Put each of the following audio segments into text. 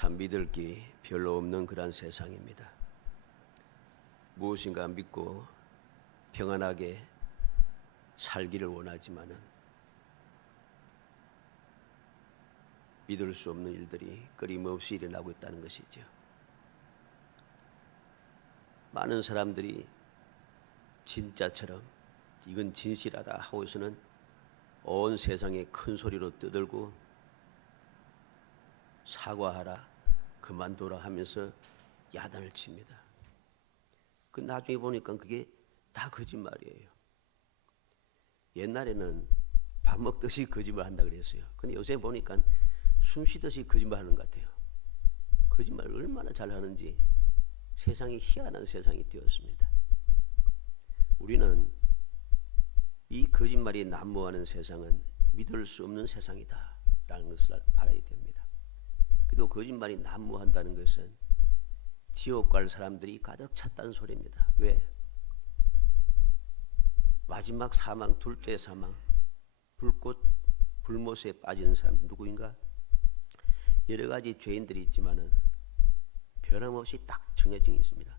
참 믿을 게 별로 없는 그런 세상입니다. 무엇인가 믿고 평안하게 살기를 원하지만은 믿을 수 없는 일들이 끊임없이 일어나고 있다는 것이죠. 많은 사람들이 진짜처럼 이건 진실하다 하고서는 온 세상에 큰 소리로 떠들고 사과하라, 그만둬라 하면서 야단을 칩니다. 그 나중에 보니까 그게 다 거짓말이에요. 옛날에는 밥 먹듯이 거짓말 한다 그랬어요. 근데 요새 보니까 숨 쉬듯이 거짓말하는 것 같아요. 거짓말을 얼마나 잘하는지 세상이 희한한 세상이 되었습니다. 우리는 이 거짓말이 난무하는 세상은 믿을 수 없는 세상이다 라는 것을 알아야 됩니다. 그리고 거짓말이 난무한다는 것은 지옥 갈 사람들이 가득 찼다는 소리입니다. 왜? 마지막 사망, 둘째 사망, 불못에 빠지는 사람들 누구인가? 여러 가지 죄인들이 있지만은 변함없이 딱 정해져 있습니다.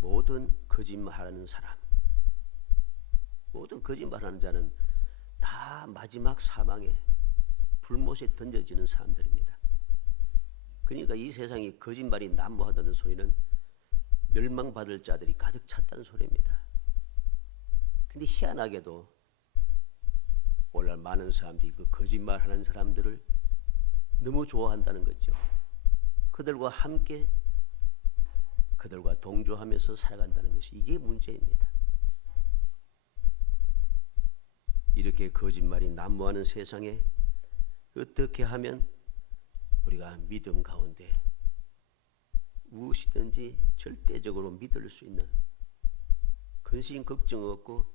모든 거짓말하는 사람, 모든 거짓말하는 자는 다 마지막 사망에 불못에 던져지는 사람들입니다. 그러니까 이 세상에 거짓말이 난무하다는 소리는 멸망받을 자들이 가득 찼다는 소리입니다. 근데 희한하게도 오늘날 많은 사람들이 그 거짓말하는 사람들을 너무 좋아한다는 거죠. 그들과 함께 그들과 동조하면서 살아간다는 것이 이게 문제입니다. 이렇게 거짓말이 난무하는 세상에 어떻게 하면 우리가 믿음 가운데 무엇이든지 절대적으로 믿을 수 있는, 근심 걱정 없고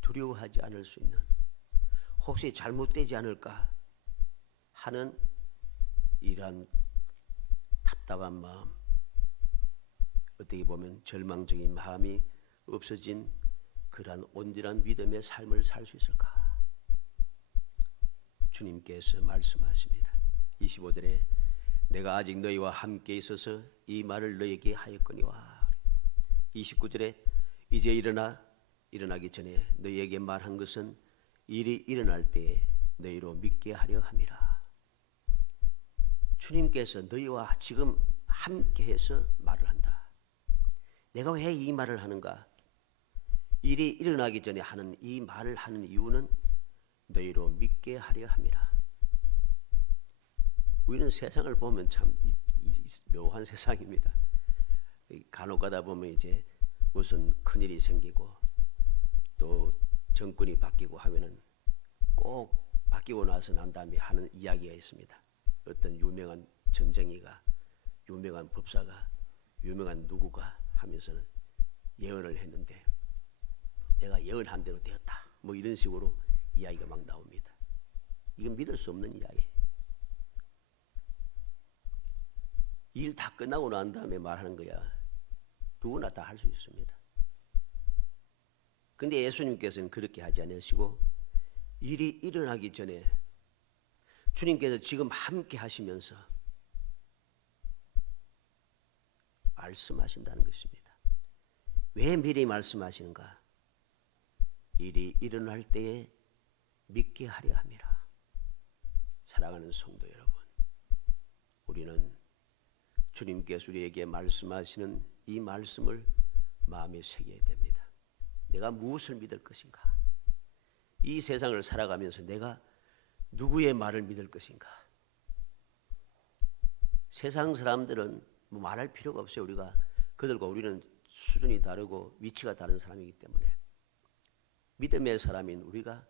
두려워하지 않을 수 있는, 혹시 잘못되지 않을까 하는 이러한 답답한 마음, 어떻게 보면 절망적인 마음이 없어진 그러한 온전한 믿음의 삶을 살 수 있을까? 주님께서 말씀하십니다. 25절에 내가 아직 너희와 함께 있어서 이 말을 너희에게 하였거니와. 29절에 이제 일어나기 전에 너희에게 말한 것은 일이 일어날 때에 너희로 믿게 하려 함이라. 주님께서 너희와 지금 함께해서 말을 한다. 내가 왜 이 말을 하는가? 일이 일어나기 전에 하는 이 말을 하는 이유는 너희로 믿게 하려 함이라. 우리는 세상을 보면 참 묘한 세상입니다. 간혹 가다 보면 이제 무슨 큰일이 생기고 또 정권이 바뀌고 하면은 꼭 바뀌고 나서 난 다음에 하는 이야기가 있습니다. 어떤 유명한 점쟁이가, 유명한 법사가, 유명한 누구가 하면서는 예언을 했는데 내가 예언한 대로 되었다. 뭐 이런 식으로 이야기가 막 나옵니다. 이건 믿을 수 없는 이야기예요. 일 다 끝나고 난 다음에 말하는 거야. 누구나 다 할 수 있습니다. 근데 예수님께서는 그렇게 하지 않으시고 일이 일어나기 전에 주님께서 지금 함께 하시면서 말씀하신다는 것입니다. 왜 미리 말씀하시는가? 일이 일어날 때에 믿게 하려 함이라. 사랑하는 성도 여러분, 우리는 주님께서 우리에게 말씀하시는 이 말씀을 마음에 새겨야 됩니다. 내가 무엇을 믿을 것인가? 이 세상을 살아가면서 내가 누구의 말을 믿을 것인가? 세상 사람들은 뭐 말할 필요가 없어요. 우리가 그들과 우리는 수준이 다르고 위치가 다른 사람이기 때문에 믿음의 사람인 우리가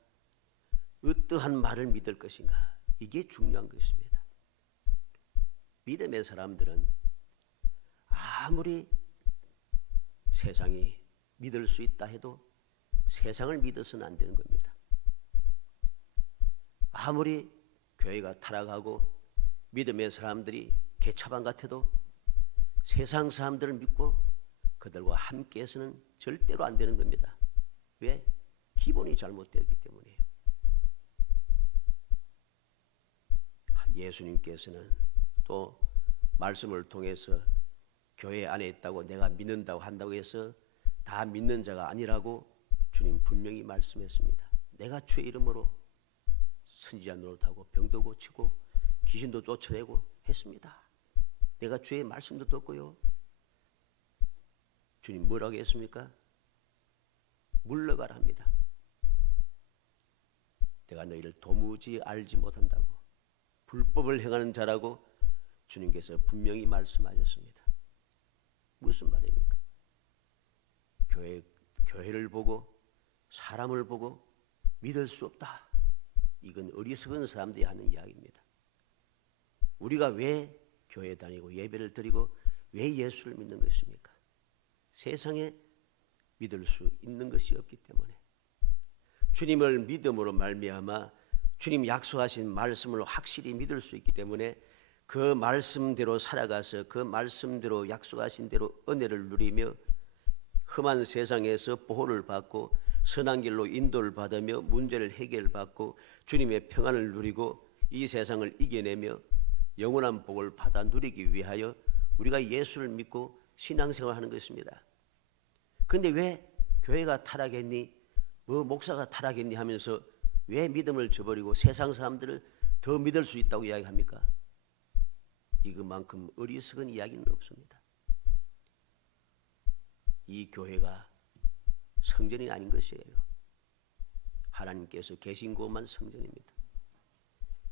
어떠한 말을 믿을 것인가? 이게 중요한 것입니다. 믿음의 사람들은 아무리 세상이 믿을 수 있다 해도 세상을 믿어서는 안 되는 겁니다. 아무리 교회가 타락하고 믿음의 사람들이 개차반 같아도 세상 사람들을 믿고 그들과 함께해서는 절대로 안 되는 겁니다. 왜? 기본이 잘못되었기 때문이에요. 예수님께서는 또 말씀을 통해서 교회 안에 있다고 내가 믿는다고 한다고 해서 다 믿는 자가 아니라고 주님 분명히 말씀했습니다. 내가 주의 이름으로 선지자 노릇하고 병도 고치고 귀신도 쫓아내고 했습니다. 내가 주의 말씀도 듣고요. 주님 뭐라고 했습니까? 물러가라 합니다. 내가 너희를 도무지 알지 못한다고, 불법을 행하는 자라고 주님께서 분명히 말씀하셨습니다. 무슨 말입니까? 교회를 보고 사람을 보고 믿을 수 없다. 이건 어리석은 사람들이 하는 이야기입니다. 우리가 왜 교회 다니고 예배를 드리고 왜 예수를 믿는 것입니까? 세상에 믿을 수 있는 것이 없기 때문에, 주님을 믿음으로 말미암아 주님 약속하신 말씀을 확실히 믿을 수 있기 때문에 그 말씀대로 살아가서 그 말씀대로 약속하신 대로 은혜를 누리며 험한 세상에서 보호를 받고 선한 길로 인도를 받으며 문제를 해결받고 주님의 평안을 누리고 이 세상을 이겨내며 영원한 복을 받아 누리기 위하여 우리가 예수를 믿고 신앙생활을 하는 것입니다. 그런데 왜 교회가 타락했니? 뭐 목사가 타락했니? 하면서 왜 믿음을 저버리고 세상 사람들을 더 믿을 수 있다고 이야기합니까? 이것만큼 어리석은 이야기는 없습니다. 이 교회가 성전이 아닌 것이에요. 하나님께서 계신 곳만 성전입니다.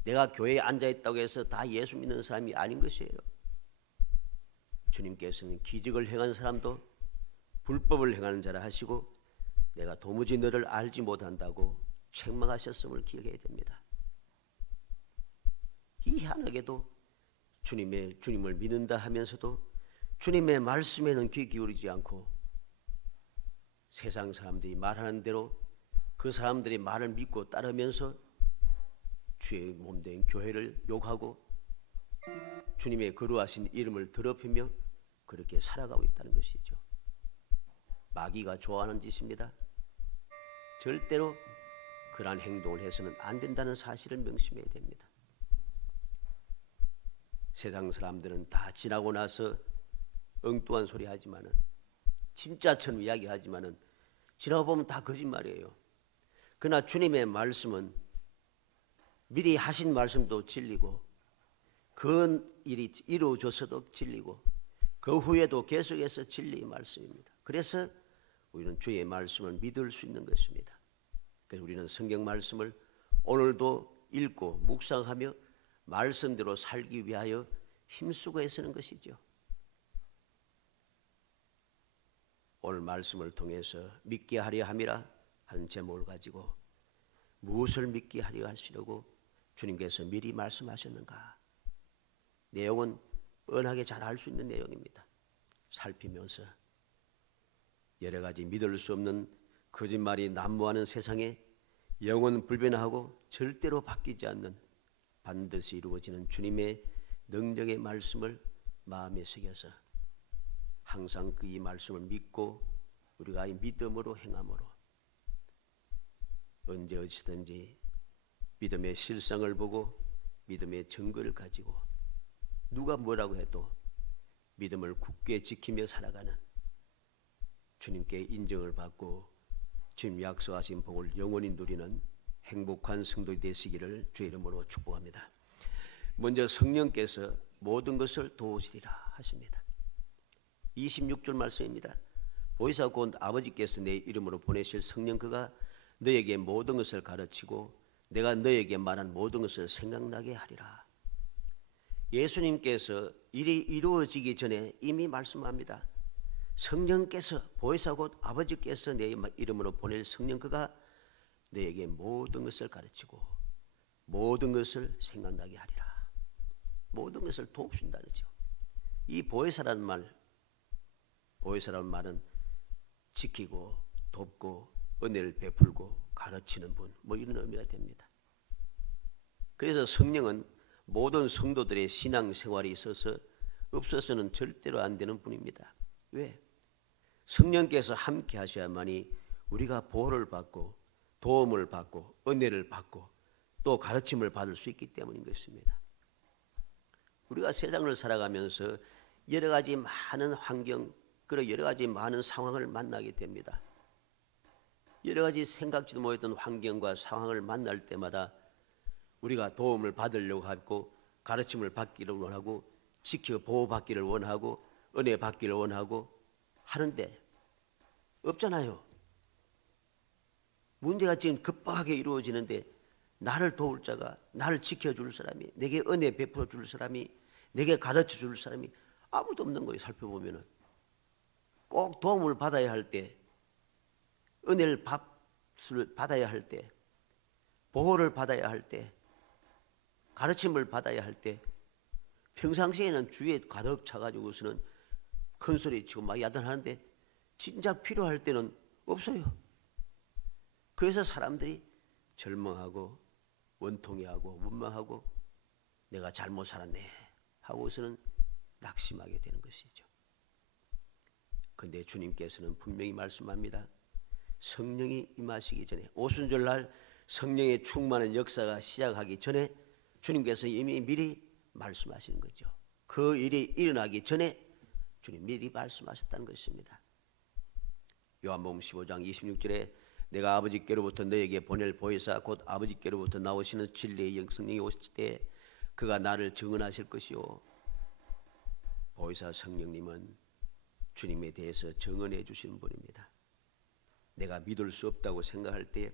내가 교회에 앉아있다고 해서 다 예수 믿는 사람이 아닌 것이에요. 주님께서는 기적을 행한 사람도 불법을 행하는 자라 하시고 내가 도무지 너를 알지 못한다고 책망하셨음을 기억해야 됩니다. 희한하게도 주님을 믿는다 하면서도 주님의 말씀에는 귀 기울이지 않고 세상 사람들이 말하는 대로 그 사람들이 말을 믿고 따르면서 주의 몸된 교회를 욕하고 주님의 거룩하신 이름을 더럽히며 그렇게 살아가고 있다는 것이죠. 마귀가 좋아하는 짓입니다. 절대로 그러한 행동을 해서는 안 된다는 사실을 명심해야 됩니다. 세상 사람들은 다 지나고 나서 엉뚱한 소리 하지만은 진짜처럼 이야기하지만은 지나고 보면 다 거짓말이에요. 그러나 주님의 말씀은 미리 하신 말씀도 진리고 그 일이 이루어져서도 진리고 그 후에도 계속해서 진리의 말씀입니다. 그래서 우리는 주의 말씀을 믿을 수 있는 것입니다. 그래서 우리는 성경 말씀을 오늘도 읽고 묵상하며 말씀대로 살기 위하여 힘쓰고 애쓰는 것이죠. 오늘 말씀을 통해서 믿게 하려 함이라 하는 제목을 가지고 무엇을 믿게 하려 하시려고 주님께서 미리 말씀하셨는가? 내용은 뻔하게 잘 알 수 있는 내용입니다. 살피면서 여러 가지 믿을 수 없는 거짓말이 난무하는 세상에 영원 불변하고 절대로 바뀌지 않는 반드시 이루어지는 주님의 능력의 말씀을 마음에 새겨서 항상 그 이 말씀을 믿고 우리가 이 믿음으로 행함으로 언제 어디든지 믿음의 실상을 보고 믿음의 증거를 가지고 누가 뭐라고 해도 믿음을 굳게 지키며 살아가는 주님께 인정을 받고 주님 약속하신 복을 영원히 누리는 행복한 성도이 되시기를 주의 이름으로 축복합니다. 먼저 성령께서 모든 것을 도우시리라 하십니다. 26절 말씀입니다. 보혜사 곧 아버지께서 내 이름으로 보내실 성령 그가 너에게 모든 것을 가르치고 내가 너에게 말한 모든 것을 생각나게 하리라. 예수님께서 일이 이루어지기 전에 이미 말씀합니다. 성령께서 보혜사 곧 아버지께서 내 이름으로 보낼 성령 그가 너에게 모든 것을 가르치고 모든 것을 생각나게 하리라. 모든 것을 도우신다는 거죠. 이 보혜사라는 말은 지키고 돕고 은혜를 베풀고 가르치는 분, 이런 의미가 됩니다. 그래서 성령은 모든 성도들의 신앙생활에 있어서 없어서는 절대로 안 되는 분입니다. 왜? 성령께서 함께 하셔야만이 우리가 보호를 받고 도움을 받고 은혜를 받고 또 가르침을 받을 수 있기 때문인 것입니다. 우리가 세상을 살아가면서 여러 가지 많은 환경, 그리고 여러 가지 많은 상황을 만나게 됩니다. 여러 가지 생각지도 못했던 환경과 상황을 만날 때마다 우리가 도움을 받으려고 하고 가르침을 받기를 원하고 지켜 보호받기를 원하고 은혜 받기를 원하고 하는데 없잖아요. 문제가 지금 급박하게 이루어지는데 나를 도울 자가, 나를 지켜줄 사람이, 내게 은혜 베풀어 줄 사람이, 내게 가르쳐 줄 사람이 아무도 없는 거예요. 살펴보면은 꼭 도움을 받아야 할 때, 은혜를 받아야 할 때, 보호를 받아야 할 때, 가르침을 받아야 할 때, 평상시에는 주위에 가득 차가지고서는 큰 소리 치고 막 야단하는데 진작 필요할 때는 없어요. 그래서 사람들이 절망하고 원통해하고 원망하고 내가 잘못 살았네 하고서는 낙심하게 되는 것이죠. 그런데 주님께서는 분명히 말씀합니다. 성령이 임하시기 전에, 오순절날 성령의 충만한 역사가 시작하기 전에 주님께서 이미 미리 말씀하시는 거죠. 그 일이 일어나기 전에 주님 미리 말씀하셨다는 것입니다. 요한복음 15장 26절에 내가 아버지께로부터 너에게 보낼 보혜사 곧 아버지께로부터 나오시는 진리의 성령이 오실 때 그가 나를 증언하실 것이요. 보혜사 성령님은 주님에 대해서 증언해 주시는 분입니다. 내가 믿을 수 없다고 생각할 때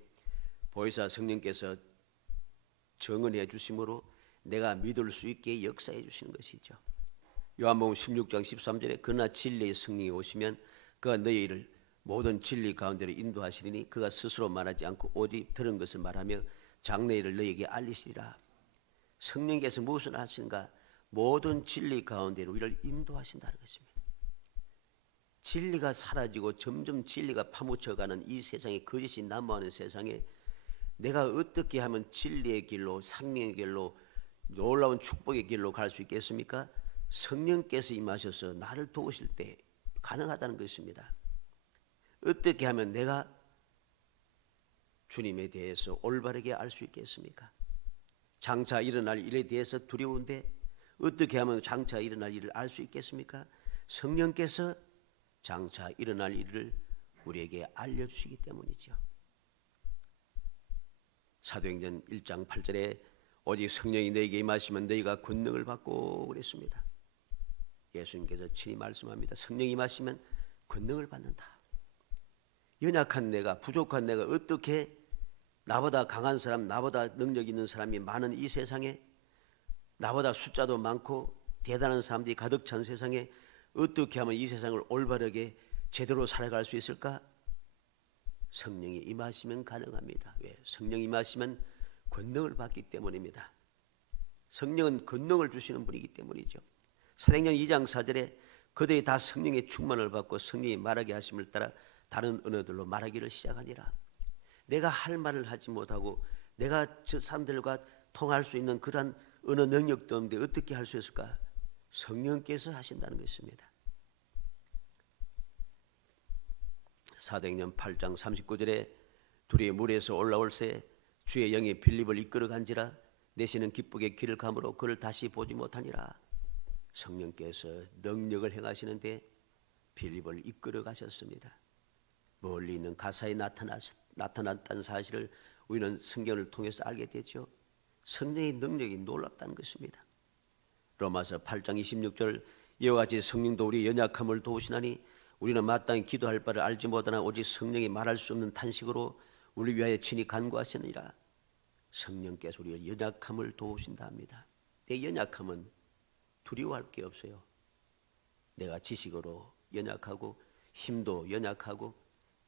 보혜사 성령께서 증언해 주심으로 내가 믿을 수 있게 역사해 주시는 것이죠. 요한복음 16장 13절에 그러나 진리의 성령이 오시면 그가 너희를 모든 진리 가운데로 인도하시리니 그가 스스로 말하지 않고 오직 들은 것을 말하며 장래일을 너희에게 알리시리라. 성령께서 무엇을 하시는가? 모든 진리 가운데로 우리를 인도하신다는 것입니다. 진리가 사라지고 점점 진리가 파묻혀가는 이 세상에, 거짓이 난무하는 세상에 내가 어떻게 하면 진리의 길로, 생명의 길로, 놀라운 축복의 길로 갈 수 있겠습니까? 성령께서 임하셔서 나를 도우실 때 가능하다는 것입니다. 어떻게 하면 내가 주님에 대해서 올바르게 알 수 있겠습니까? 장차 일어날 일에 대해서 두려운데 어떻게 하면 장차 일어날 일을 알 수 있겠습니까? 성령께서 장차 일어날 일을 우리에게 알려주시기 때문이죠. 사도행전 1장 8절에 오직 성령이 너에게 임하시면 너희가 권능을 받고 그랬습니다. 예수님께서 친히 말씀합니다. 성령이 임하시면 권능을 받는다. 연약한 내가, 부족한 내가 어떻게 나보다 강한 사람, 나보다 능력 있는 사람이 많은 이 세상에, 나보다 숫자도 많고 대단한 사람들이 가득 찬 세상에 어떻게 하면 이 세상을 올바르게 제대로 살아갈 수 있을까? 성령이 임하시면 가능합니다. 왜? 성령이 임하시면 권능을 받기 때문입니다. 성령은 권능을 주시는 분이기 때문이죠. 사도행전 2장 4절에 그들이 다 성령의 충만을 받고 성령이 말하게 하심을 따라 다른 언어들로 말하기를 시작하니라. 내가 할 말을 하지 못하고 내가 저 사람들과 통할 수 있는 그러한 언어 능력도 없는데 어떻게 할 수 있을까? 성령께서 하신다는 것입니다. 사도행전 8장 39절에 둘이 물에서 올라올새 주의 영이 빌립을 이끌어 간지라 내시는 기쁘게 길을 가므로 그를 다시 보지 못하니라. 성령께서 능력을 행하시는데 빌립을 이끌어 가셨습니다. 멀리 있는 가사에 나타났다는 사실을 우리는 성경을 통해서 알게 되죠. 성령의 능력이 놀랍다는 것입니다. 로마서 8장 26절 이와 같이 성령도 우리 연약함을 도우시나니 우리는 마땅히 기도할 바를 알지 못하나 오직 성령이 말할 수 없는 탄식으로 우리 위하여 친히 간구하시느니라. 성령께서 우리의 연약함을 도우신다 합니다. 내 연약함은 두려워할 게 없어요. 내가 지식으로 연약하고 힘도 연약하고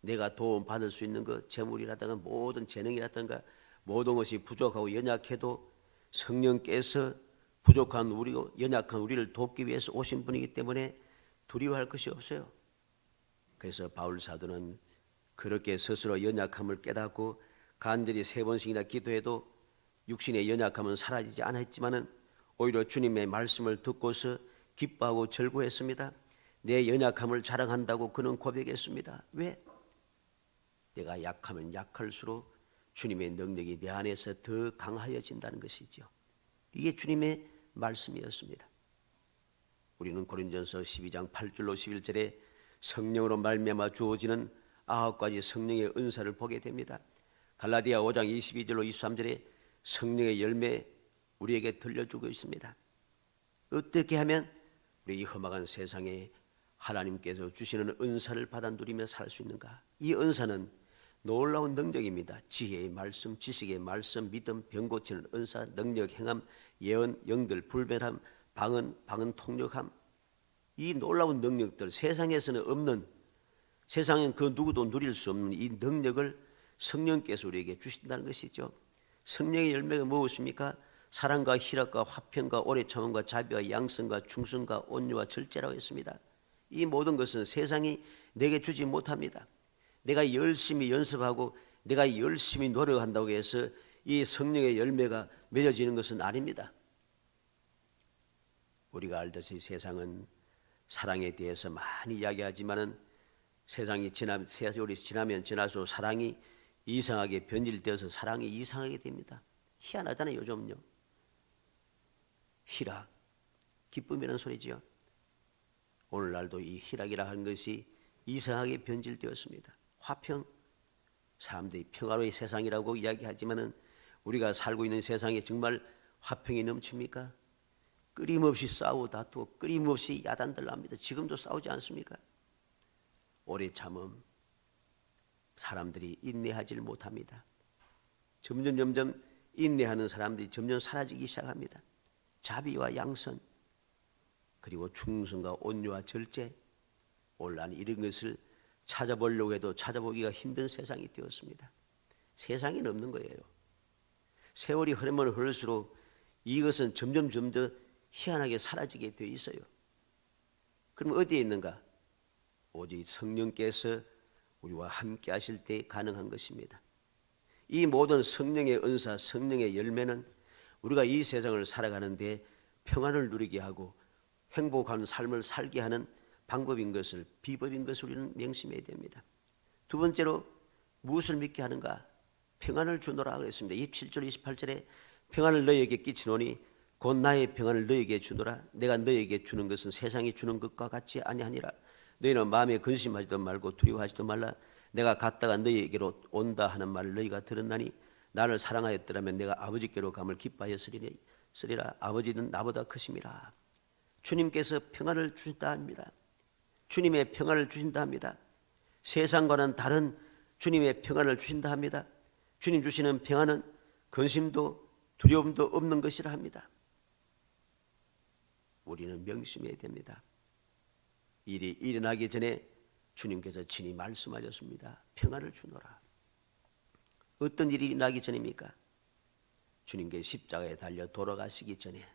내가 도움 받을 수 있는 것, 재물이라든가 모든 재능이라든가 모든 것이 부족하고 연약해도 성령께서 부족한 우리, 연약한 우리를 돕기 위해서 오신 분이기 때문에 두려워할 것이 없어요. 그래서 바울 사도는 그렇게 스스로 연약함을 깨닫고 간절히 3번씩이나 기도해도 육신의 연약함은 사라지지 않았지만은 오히려 주님의 말씀을 듣고서 기뻐하고 절구했습니다. 내 연약함을 자랑한다고 그는 고백했습니다. 왜? 내가 약하면 약할수록 주님의 능력이 내 안에서 더 강하여진다는 것이죠. 이게 주님의 말씀이었습니다. 우리는 고린전서 12장 8절로 11절에 성령으로 말미암아 주어지는 9가지 성령의 은사를 보게 됩니다. 갈라디아 5장 22절로 23절에 성령의 열매 우리에게 들려주고 있습니다. 어떻게 하면 우리 이 험악한 세상에 하나님께서 주시는 은사를 받아 누리며 살 수 있는가? 이 은사는 놀라운 능력입니다. 지혜의 말씀, 지식의 말씀, 믿음, 병 고치는 은사, 능력, 행함, 예언, 영들, 불변함, 방언 통역함, 이 놀라운 능력들, 세상에서는 없는, 세상엔 그 누구도 누릴 수 없는 이 능력을 성령께서 우리에게 주신다는 것이죠. 성령의 열매가 무엇입니까? 사랑과 희락과 화평과 오래 참음과 자비와 양성과 충성과 온유와 절제라고 했습니다. 이 모든 것은 세상이 내게 주지 못합니다. 내가 열심히 연습하고 내가 열심히 노력한다고 해서 이 성령의 열매가 맺어지는 것은 아닙니다. 우리가 알듯이 세상은 사랑에 대해서 많이 이야기하지만은 세월이 지나면 지날수록 사랑이 이상하게 변질되어서 사랑이 이상하게 됩니다. 희한하잖아요. 요즘요. 희락, 기쁨이라는 소리지요. 오늘날도 이 희락이라 하는 것이 이상하게 변질되었습니다. 화평, 사람들이 평화로운 세상이라고 이야기하지만은 우리가 살고 있는 세상에 정말 화평이 넘칩니까? 끊임없이 싸우고 다투고 끊임없이 야단들 납니다. 지금도 싸우지 않습니까? 오래 참음, 사람들이 인내하지 못합니다. 점점 인내하는 사람들이 점점 사라지기 시작합니다. 자비와 양선, 그리고 충성과 온유와 절제, 온란 이런 것을 찾아보려고 해도 찾아보기가 힘든 세상이 되었습니다. 세상에는 없는 거예요. 세월이 흐르면 흐를수록 이것은 점점 더 희한하게 사라지게 되어 있어요. 그럼 어디에 있는가? 오직 성령께서 우리와 함께 하실 때 가능한 것입니다. 이 모든 성령의 은사, 성령의 열매는 우리가 이 세상을 살아가는데 평안을 누리게 하고 행복한 삶을 살게 하는 방법인 것을, 비법인 것을 우리는 명심해야 됩니다. 두 번째로 무엇을 믿게 하는가? 평안을 주노라 그랬습니다. 27절 28절에 평안을 너희에게 끼치노니 곧 나의 평안을 너희에게 주노라. 내가 너희에게 주는 것은 세상이 주는 것과 같지 아니하니라. 너희는 마음에 근심하지도 말고 두려워하지도 말라. 내가 갔다가 너희에게로 온다 하는 말을 너희가 들었나니 나를 사랑하였더라면 내가 아버지께로 감을 기뻐하였으리라. 아버지는 나보다 크심이라. 주님께서 평안을 주신다 합니다. 주님의 평안을 주신다 합니다. 세상과는 다른 주님의 평안을 주신다 합니다. 주님 주시는 평안은 근심도 두려움도 없는 것이라 합니다. 우리는 명심해야 됩니다. 일이 일어나기 전에 주님께서 친히 말씀하셨습니다. 평안을 주노라. 어떤 일이 일어나기 전입니까? 주님께서 십자가에 달려 돌아가시기 전에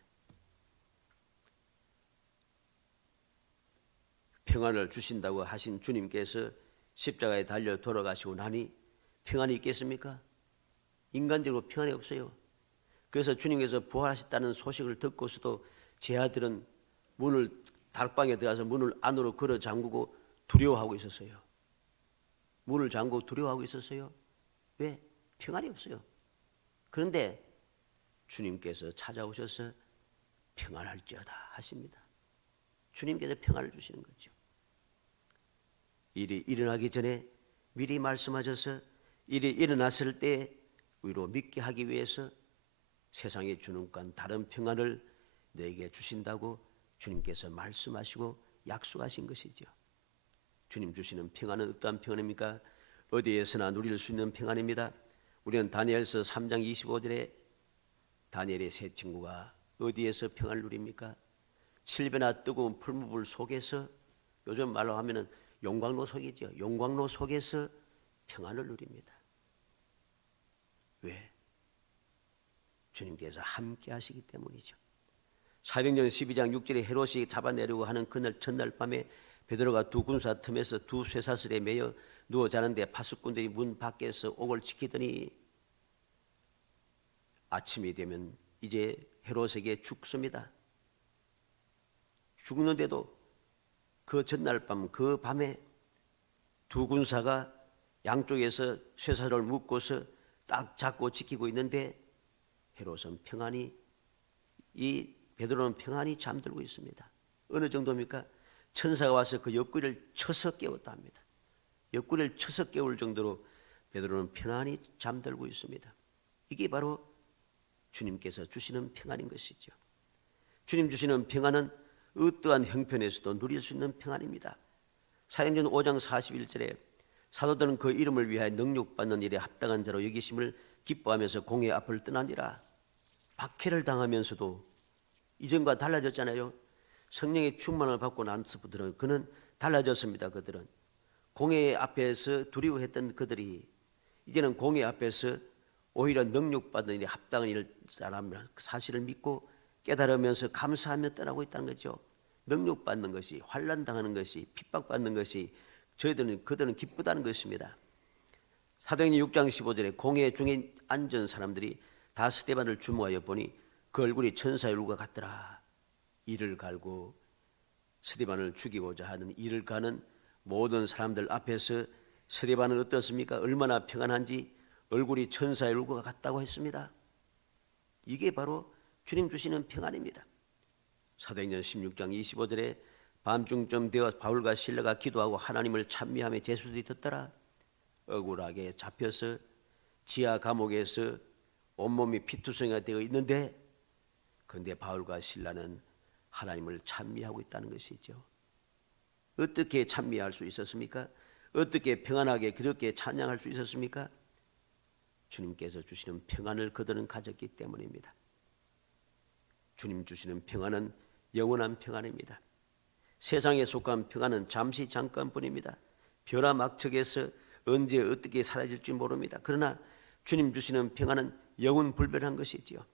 평안을 주신다고 하신 주님께서 십자가에 달려 돌아가시고 나니 평안이 있겠습니까? 인간적으로 평안이 없어요. 그래서 주님께서 부활하셨다는 소식을 듣고서도 제 아들은 다락방에 들어가서 문을 안으로 걸어 잠그고 두려워하고 있었어요. 문을 잠그고 두려워하고 있었어요. 왜? 평안이 없어요. 그런데 주님께서 찾아오셔서 평안할지어다 하십니다. 주님께서 평안을 주시는 거죠. 일이 일어나기 전에 미리 말씀하셔서 일이 일어났을 때 위로 믿게 하기 위해서 세상에 주는 건 다른 평안을 너에게 주신다고 주님께서 말씀하시고 약속하신 것이죠. 주님 주시는 평안은 어떠한 평안입니까? 어디에서나 누릴 수 있는 평안입니다. 우리는 다니엘서 3장 25절에 다니엘의 세 친구가 어디에서 평안을 누립니까? 칠배나 뜨거운 풀무불 속에서, 요즘 말로 하면은 용광로 속이죠. 용광로 속에서 평안을 누립니다. 왜? 주님께서 함께 하시기 때문이죠. 사도행전 12장 6절에 헤롯이 잡아내려고 하는 그날 전날 밤에 베드로가 두 군사 틈에서 두 쇠사슬에 매여 누워 자는데 파수꾼들이 문 밖에서 옥을 지키더니 아침이 되면 이제 헤롯에게 죽습니다. 죽는데도 그 전날 밤, 그 밤에 두 군사가 양쪽에서 쇠사슬을 묶고서 딱 잡고 지키고 있는데 헤롯은 평안히, 이 베드로는 평안히 잠들고 있습니다. 어느 정도입니까? 천사가 와서 그 옆구리를 쳐서 깨웠다 합니다. 옆구리를 쳐서 깨울 정도로 베드로는 편안히 잠들고 있습니다. 이게 바로 주님께서 주시는 평안인 것이죠. 주님 주시는 평안은 어떠한 형편에서도 누릴 수 있는 평안입니다. 사도행전 5장 41절에 사도들은 그 이름을 위하여 능력받는 일에 합당한 자로 여기심을 기뻐하면서 공회 앞을 떠나니라. 박해를 당하면서도 이전과 달라졌잖아요. 성령의 충만을 받고 나서부터는 그는 달라졌습니다. 그들은 공회 앞에서 두려워했던 그들이 이제는 공회 앞에서 오히려 능력받는 일에 합당한 일 사람이라는 사실을 믿고 깨달으면서 감사하며 떠나고 있다는 거죠. 능력받는 것이, 환난당하는 것이, 핍박받는 것이 그들은 기쁘다는 것입니다. 사도행전 6장 15절에 공회 중에 앉은 사람들이 다 스데반을 주목하여 보니 그 얼굴이 천사의 얼굴과 같더라. 이를 갈고 스데반을 죽이고자 하는 이를 가는 모든 사람들 앞에서 스데반은 어떻습니까? 얼마나 평안한지 얼굴이 천사의 얼굴과 같다고 했습니다. 이게 바로 주님 주시는 평안입니다. 사도행전 16장 25절에 밤중쯤 되어 바울과 실라가 기도하고 하나님을 찬미하며 제수들이 듣더라. 억울하게 잡혀서 지하 감옥에서 온몸이 피투성이가 되어 있는데 그런데 바울과 실라는 하나님을 찬미하고 있다는 것이죠. 어떻게 찬미할 수 있었습니까? 어떻게 평안하게 그렇게 찬양할 수 있었습니까? 주님께서 주시는 평안을 그들은 가졌기 때문입니다. 주님 주시는 평안은 영원한 평안입니다. 세상에 속한 평안은 잠시 잠깐뿐입니다. 벼라막측에서 언제 어떻게 사라질지 모릅니다. 그러나 주님 주시는 평안은 영원불변한 것이지요.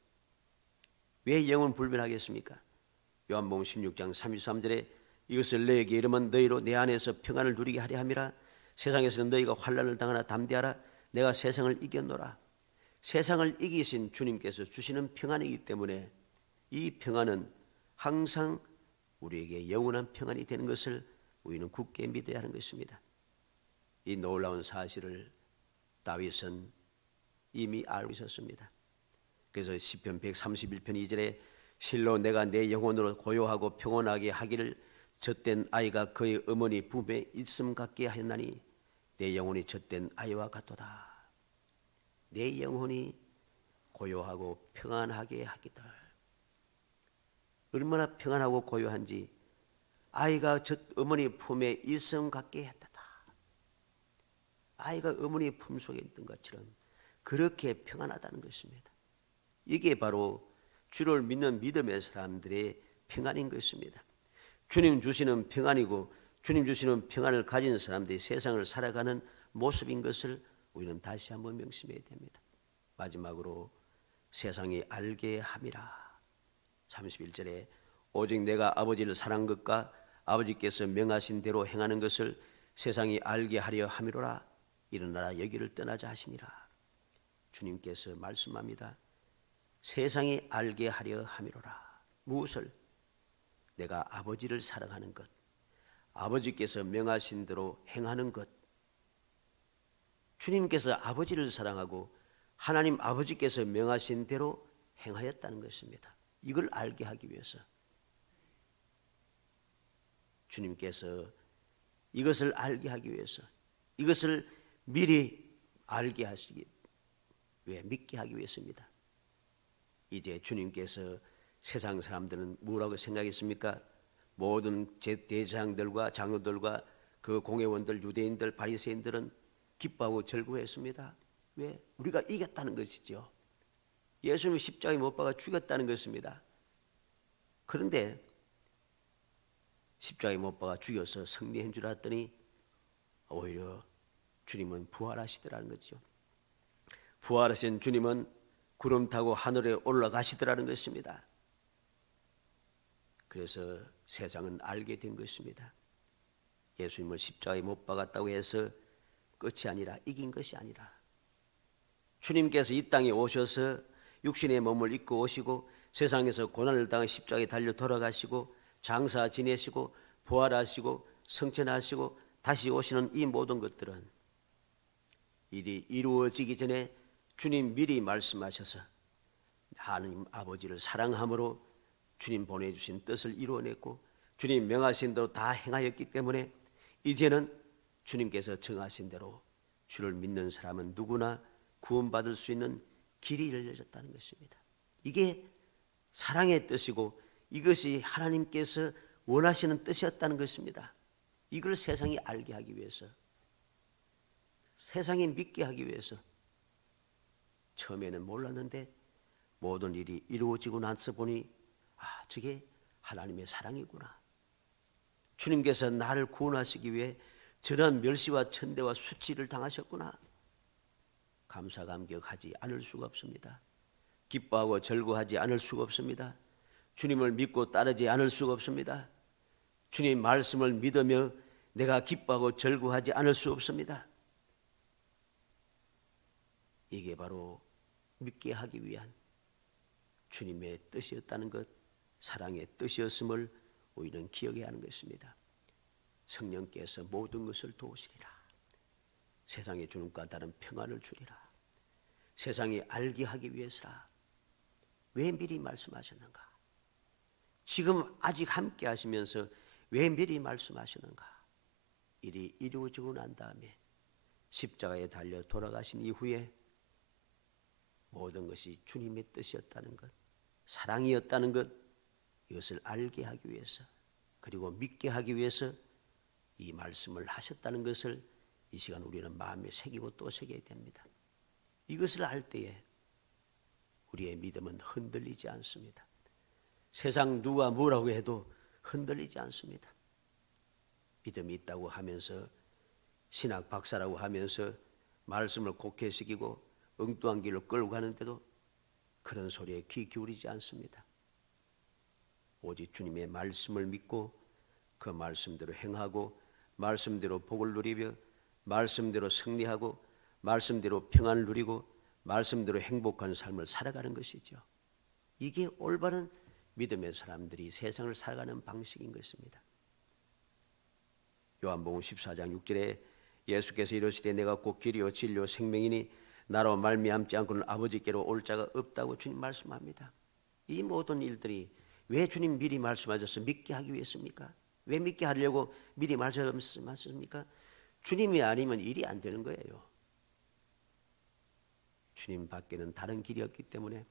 왜 영원불변하겠습니까? 요한복음 16장 33절에 이것을 너에게 이르면 너희로 내 안에서 평안을 누리게 하려 함이라. 세상에서는 너희가 환난을 당하나 담대하라. 내가 세상을 이겼노라. 세상을 이기신 주님께서 주시는 평안이기 때문에 이 평안은 항상 우리에게 영원한 평안이 되는 것을 우리는 굳게 믿어야 하는 것입니다. 이 놀라운 사실을 다윗은 이미 알고 있었습니다. 그래서 시편 131편 2절에 실로 내가 내 영혼으로 고요하고 평온하게 하기를 젖된 아이가 그의 어머니 품에 있음 같게 하였나니 내 영혼이 젖된 아이와 같도다. 내 영혼이 고요하고 평안하게 하기를. 얼마나 평안하고 고요한지 아이가 어머니 품에 있음 같게 했다. 아이가 어머니 품속에 있던 것처럼 그렇게 평안하다는 것입니다. 이게 바로 주를 믿는 믿음의 사람들의 평안인 것입니다. 주님 주시는 평안이고 주님 주시는 평안을 가진 사람들이 세상을 살아가는 모습인 것을 우리는 다시 한번 명심해야 됩니다. 마지막으로 세상이 알게 함이라. 31절에 오직 내가 아버지를 사랑한 것과 아버지께서 명하신 대로 행하는 것을 세상이 알게 하려 함이로라. 일어나라 여기를 떠나자 하시니라. 주님께서 말씀합니다. 세상이 알게 하려 함이로라. 무엇을? 내가 아버지를 사랑하는 것, 아버지께서 명하신 대로 행하는 것. 주님께서 아버지를 사랑하고 하나님 아버지께서 명하신 대로 행하였다는 것입니다. 이걸 알게 하기 위해서 주님께서 이것을 알게 하기 위해서 이것을 미리 알게 하시기 왜 믿게 하기 위해서입니다. 이제 주님께서 세상 사람들은 뭐라고 생각했습니까? 모든 대제사장들과 장로들과 그 공회원들, 유대인들, 바리새인들은 기뻐하고 즐거워했습니다. 왜? 우리가 이겼다는 것이죠. 예수님을 십자가에 못 박아 죽였다는 것입니다. 그런데 십자가에 못 박아 죽여서 승리한 줄 알았더니 오히려 주님은 부활하시더라는 거죠. 부활하신 주님은 구름 타고 하늘에 올라가시더라는 것입니다. 그래서 세상은 알게 된 것입니다. 예수님을 십자가에 못 박았다고 해서 끝이 아니라 이긴 것이 아니라 주님께서 이 땅에 오셔서 육신의 몸을 입고 오시고 세상에서 고난을 당해 십자가에 달려 돌아가시고 장사 지내시고 부활하시고 성천하시고 다시 오시는 이 모든 것들은 일이 이루어지기 전에 주님 미리 말씀하셔서 하나님 아버지를 사랑함으로 주님 보내주신 뜻을 이루어냈고 주님 명하신 대로 다 행하였기 때문에 이제는 주님께서 정하신 대로 주를 믿는 사람은 누구나 구원받을 수 있는 길이 열려졌다는 것입니다. 이게 사랑의 뜻이고 이것이 하나님께서 원하시는 뜻이었다는 것입니다. 이걸 세상이 알게 하기 위해서, 세상이 믿게 하기 위해서. 처음에는 몰랐는데 모든 일이 이루어지고 나서 보니 저게 하나님의 사랑이구나. 주님께서 나를 구원하시기 위해 저런 멸시와 천대와 수치를 당하셨구나. 감사 감격하지 않을 수가 없습니다. 기뻐하고 절구하지 않을 수가 없습니다. 주님을 믿고 따르지 않을 수가 없습니다. 주님 말씀을 믿으며 내가 기뻐하고 절구하지 않을 수 없습니다. 이게 바로 믿게 하기 위한 주님의 뜻이었다는 것, 사랑의 뜻이었음을 우리는 기억해야 하는 것입니다. 성령께서 모든 것을 도우시리라. 세상에 주는 것과 다른 평안을 주리라. 세상이 알게 하기 위해서라. 왜 미리 말씀하셨는가? 지금 아직 함께 하시면서 왜 미리 말씀하셨는가? 일이 이루어지고 난 다음에 십자가에 달려 돌아가신 이후에 모든 것이 주님의 뜻이었다는 것, 사랑이었다는 것, 이것을 알게 하기 위해서, 그리고 믿게 하기 위해서 이 말씀을 하셨다는 것을 이 시간 우리는 마음에 새기고 또 새겨야 됩니다. 이것을 알 때에 우리의 믿음은 흔들리지 않습니다. 세상 누가 뭐라고 해도 흔들리지 않습니다. 믿음이 있다고 하면서, 신학 박사라고 하면서 말씀을 곡해 새기고 엉뚱한 길로 끌고 가는데도 그런 소리에 귀 기울이지 않습니다. 오직 주님의 말씀을 믿고 그 말씀대로 행하고 말씀대로 복을 누리며 말씀대로 승리하고 말씀대로 평안을 누리고 말씀대로 행복한 삶을 살아가는 것이죠. 이게 올바른 믿음의 사람들이 세상을 살아가는 방식인 것입니다. 요한복음 14장 6절에 예수께서 이르시되 내가 곧 길이요 진리요 생명이니 나로 말미암지 않고는 아버지께로 올 자가 없다고 주님 말씀합니다. 이 모든 일들이 왜 주님 미리 말씀하셔서 믿게 하기 위해서입니까? 왜 믿게 하려고 미리 말씀하셨습니까? 주님이 아니면 일이 안 되는 거예요. 주님 밖에는 다른 길이 없기 때문에,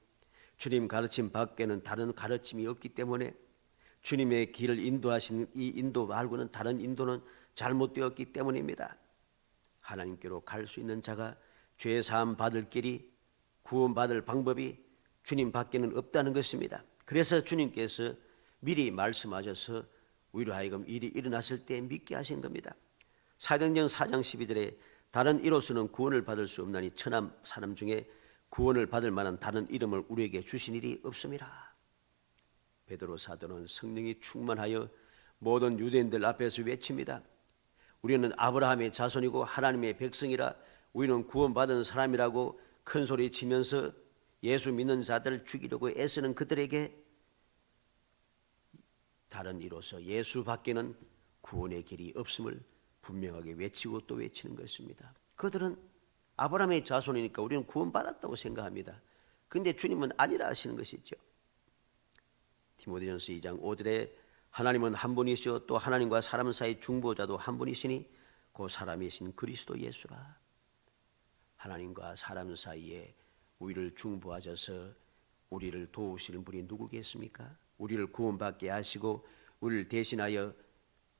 주님 가르침 밖에는 다른 가르침이 없기 때문에, 주님의 길을 인도하시는 이 인도 말고는 다른 인도는 잘못되었기 때문입니다. 하나님께로 갈 수 있는 자가 죄 사함 받을 길이, 구원받을 방법이 주님 밖에는 없다는 것입니다. 그래서 주님께서 미리 말씀하셔서 우리로 하여금 일이 일어났을 때 믿게 하신 겁니다. 사도행전 4장 12절에 다른 이로서는 구원을 받을 수 없나니 천하 사람 중에 구원을 받을 만한 다른 이름을 우리에게 주신 일이 없음이라. 베드로 사도는 성령이 충만하여 모든 유대인들 앞에서 외칩니다. 우리는 아브라함의 자손이고 하나님의 백성이라, 우리는 구원받은 사람이라고 큰 소리 치면서 예수 믿는 자들을 죽이려고 애쓰는 그들에게 다른 이로서 예수 밖에는 구원의 길이 없음을 분명하게 외치고 또 외치는 것입니다. 그들은 아브라함의 자손이니까 우리는 구원받았다고 생각합니다. 그런데 주님은 아니라 하시는 것이죠. 디모데전서 2장 5절에 하나님은 한 분이시오 또 하나님과 사람 사이 중보자도 한 분이시니 그 사람이신 그리스도 예수라. 하나님과 사람 사이에 우리를 중보하셔서 우리를 도우시는 분이 누구겠습니까? 우리를 구원받게 하시고 우리를 대신하여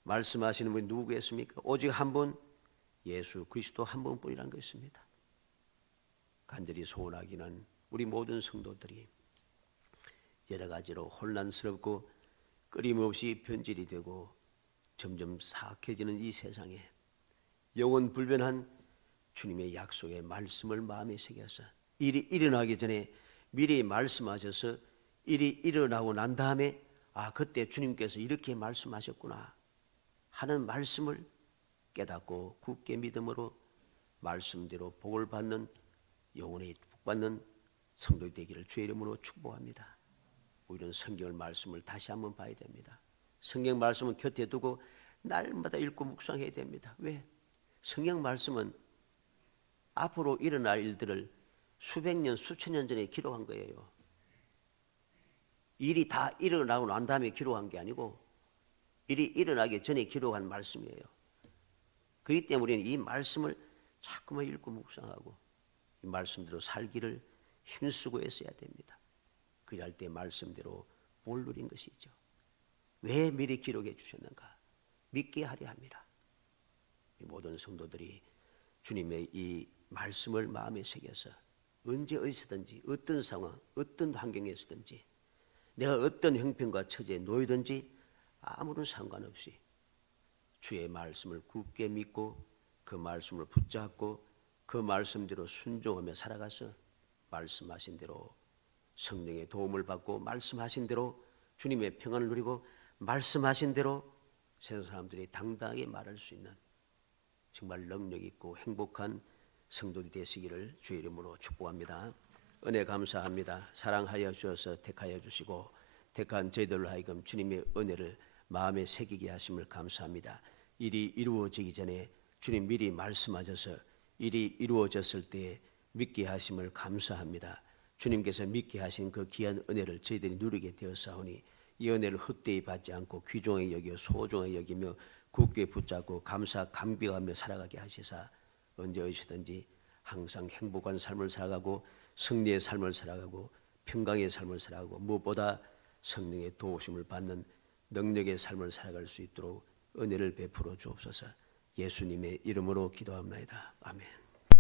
말씀하시는 분이 누구겠습니까? 오직 한 분, 예수 그리스도 한 분뿐이라는 것입니다. 간절히 소원하기는 우리 모든 성도들이 여러 가지로 혼란스럽고 끊임없이 변질이 되고 점점 사악해지는 이 세상에 영원 불변한 주님의 약속의 말씀을 마음에 새겨서 일이 일어나기 전에 미리 말씀하셔서 일이 일어나고 난 다음에 그때 주님께서 이렇게 말씀하셨구나 하는 말씀을 깨닫고 굳게 믿음으로 말씀대로 복을 받는, 영원히 복받는 성도 되기를 주의 이름으로 축복합니다. 우리는 성경을 말씀을 다시 한번 봐야 됩니다. 성경 말씀은 곁에 두고 날마다 읽고 묵상해야 됩니다. 왜? 성경 말씀은 앞으로 일어날 일들을 수백 년, 수천 년 전에 기록한 거예요. 일이 다 일어나고 난 다음에 기록한 게 아니고 일이 일어나기 전에 기록한 말씀이에요. 그렇기 때문에 우리는 이 말씀을 자꾸만 읽고 묵상하고 이 말씀대로 살기를 힘쓰고 애써야 됩니다. 그리할 때 말씀대로 뭘 누린 것이죠. 왜 미리 기록해 주셨는가? 믿게 하려 함이라. 모든 성도들이 주님의 이 말씀을 마음에 새겨서 언제 어디서든지 어떤 상황, 어떤 환경에서든지 내가 어떤 형편과 처지에 놓이든지 아무런 상관없이 주의 말씀을 굳게 믿고 그 말씀을 붙잡고 그 말씀대로 순종하며 살아가서 말씀하신 대로 성령의 도움을 받고 말씀하신 대로 주님의 평안을 누리고 말씀하신 대로 세상 사람들이 당당하게 말할 수 있는 정말 능력 있고 행복한 성도들이 되시기를 주의 이름으로 축복합니다. 은혜 감사합니다. 사랑하여 주셔서 택하여 주시고 택한 저희들로 하여금 주님의 은혜를 마음에 새기게 하심을 감사합니다. 일이 이루어지기 전에 주님 미리 말씀하셔서 일이 이루어졌을 때에 믿게 하심을 감사합니다. 주님께서 믿게 하신 그 귀한 은혜를 저희들이 누리게 되었사오니 이 은혜를 헛되이 받지 않고 귀중하게 여겨 소중하게 여기며 굳게 붙잡고 감사 감비하며 살아가게 하시사 언제 어디서든지 항상 행복한 삶을 살아가고 승리의 삶을 살아가고 평강의 삶을 살아가고 무엇보다 성령의 도우심을 받는 능력의 삶을 살아갈 수 있도록 은혜를 베풀어 주옵소서. 예수님의 이름으로 기도합니다. 아멘.